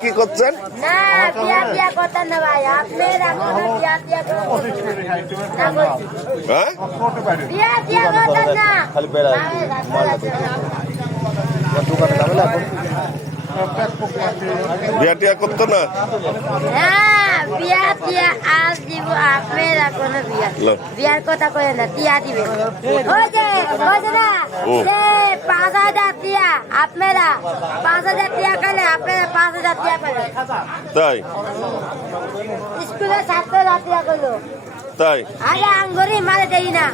কি করছেন? বিয়া টিয়া করতো না? বিয়ার কথা কয়ে না, টিয়া দিবে। ওই যে 5,000 টিয়া, আপনারা 5,000 টিয়া খাইলে আপনারা 5,000 টিয়া পাবেন। তাই স্কুলের ছাত্ররা টিয়া করলো তাই? আরে আঙ্গুরি মারে দেই না।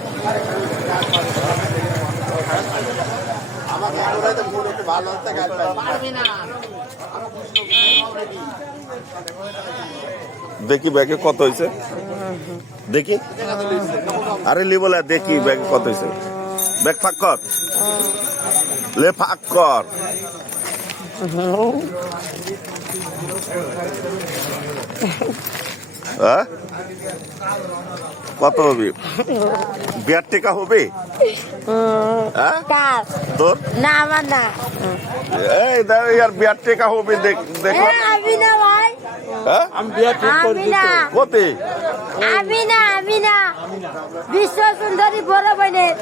দেখি ব্যাগে কত হয়েছে, দেখি। আরে লি বলে দেখি ব্যাগে কত হয়েছে। ব্যাগ ফাঁক কর, লে ফাঁক কর। হ্যাঁ কত হবে? বিয়ার টেকা হবে? তোর না আমার না। এই দাঁড়া ইয়ার বিয়ার টেকা হবে, দেখ দেখ। আমি না ভাই, আমি বিয়ার ঠিক করে দিতে কতে? আমি না বিশ্ব সুন্দরী বড় বোনের।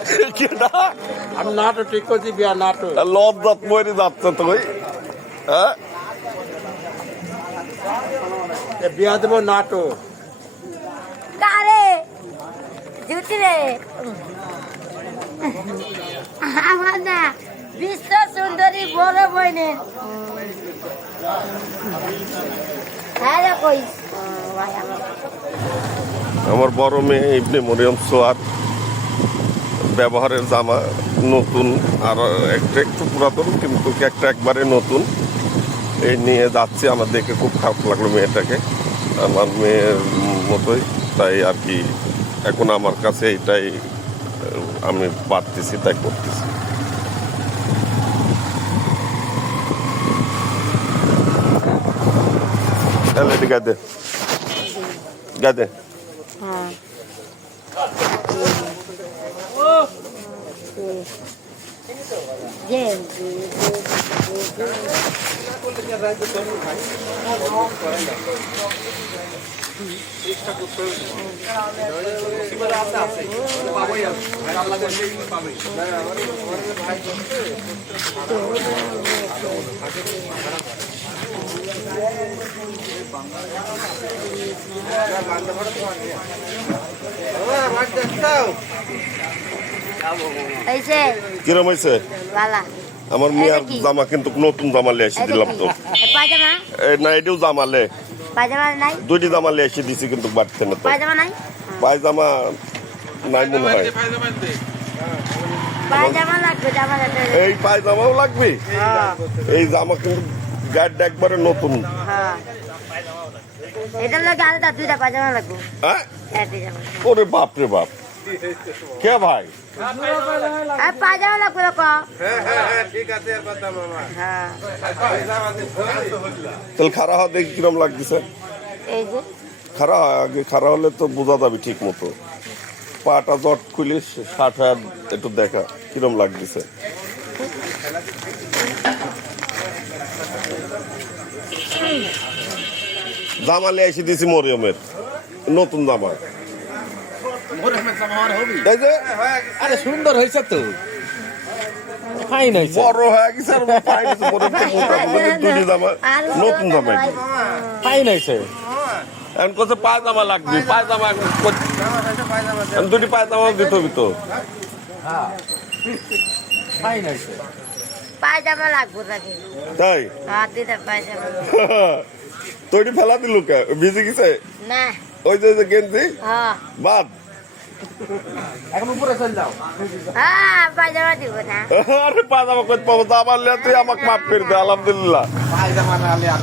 আমি নাটক ঠিক করছি, বিয়া নাটক। লজ্জাত মরে যাচ্ছে তো ভাই। হ্যাঁ বিয়া দেবো নাটক। কারে জুতি রে আমার না, বিশ্ব সুন্দরী বড় বোনের। আমার বড় মেয়ে ইবনে মরিয়ম সোয়ার ব্যবহারের জামা নতুন, আর একটা একটু পুরাতন, কিন্তু একটা একবারে নতুন। এই নিয়ে যাচ্ছি, আমার দেখে খুব খারাপ লাগলো মেয়েটাকে, আমার মেয়ের মতোই। তাই আর কি এখন আমার কাছে এটাই আমি পারতেছি, তাই করতেছি। গাদে গাদে কিরম হয়েছে? আমার মেয়ের জামা কিন্তু নতুন জামা লিয়ে এসে দিলাম তো। না এটাও জামা লে, দুইটি জামা লিয়ে এসে দিছি, কিন্তু বাড়ছে না তো। পায়জামা নাই মনে হয়। এই পায়জামাও লাগবে? এই জামা কিন্তু গাড়িটা একবারে নতুন। ওরে বাপ রে বাপ, কে ভাই? পায়জামা লাগবে। তাহলে খারাপ হওয়া দেখি কিরম লাগতেছে। খারাপ হয় আগে, খারাপ হলে তো বোঝা যাবে ঠিক মতো। পাটা জট খুলে 60,000 একটু দেখা কিরম লাগতেছে। জামা লিয়ে এসে দিছি মরিয়মের, নতুন জামা। আরে সুন্দর হয়েছে তো, ফাইন হয়েছে, বড় হয়ে গেছে। দুটি জামা নতুন জামা, ফাইন হয়েছে। এখন কোথায় পায়জামা লাগবে? পায়জামা দুটি পায়জামা দিতে হবে তো। ফাইন হয়েছে, পায়জামা লাগবে নাকি? তাই তৈরি ফেলা দিল কে? ভিজে গেছে না? ওই যে গেঞ্জি বাদ, এখন উপরে চলে যাও। পায়জামা দিব না। আরে পায়জামা কই পাবো? জামা লিয়া তুই আমাকে মাফ করে দে, আলহামদুলিল্লাহ। পায়জামা না লিয়া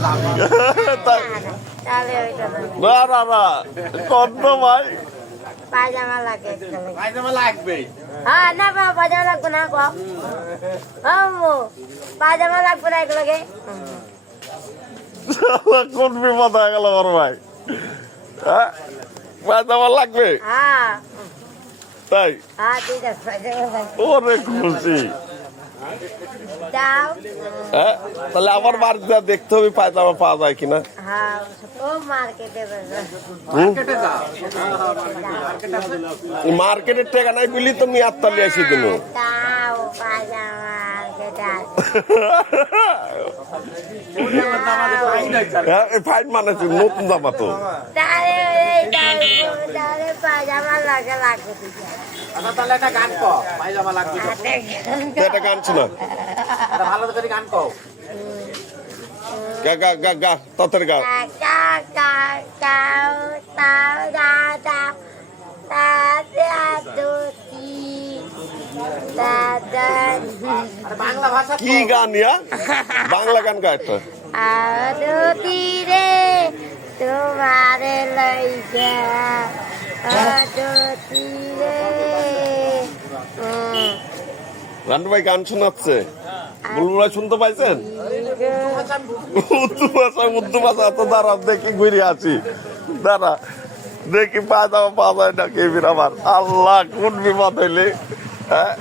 তাহলে না না কত ভাই পায়জামা লাগে। পায়জামা লাগবে। না পায়জামা লাগবে না, পায়জামা লাগবে না এগুলোকে। কোন বিপদ হয়ে গেল বড় ভাই? পায়জামা লাগবে? তাই হ্যাঁ ঠিক আছে পায়জামা লাগবে। ওরে খুশি। দাও হ্যাঁ তাহলে আমার বাড়িতে দেখতে হবে পায়জামা পাওয়া যায় কিনা। হ্যাঁ ও মার্কেটে মার্কেটের টাকা নাই বলি তো মিয়াত্তালি আসি দিন। দাও পায়জামা যেটা ফাইন মানে কি? নতুন জামা তো। তারে তারে পায়জামা লাগে লাগবে আচ্ছা তাহলে একটা গান কও পায়জামা লাগবে এটা গান শোনা। একটা ভালো করে গান কও গা গা গা গা তাদের গা। বাংলা ভাষা কি গান ইয়া? বাংলা গান গা একটা। রে তোমারে লইয়া আদতি রে রান্টু ভাই গান শোনাচ্ছে। বুলবুল ভাই শুনতে পাইছেন? উর্দু ভাষা তো দাঁড়া দেখি ঘুরে আছি। দাঁড়া দেখি পায়জামা পাওয়া যায় না কে ফির আমার। আল্লাহ কোন বিপদ হইলে। হ্যাঁ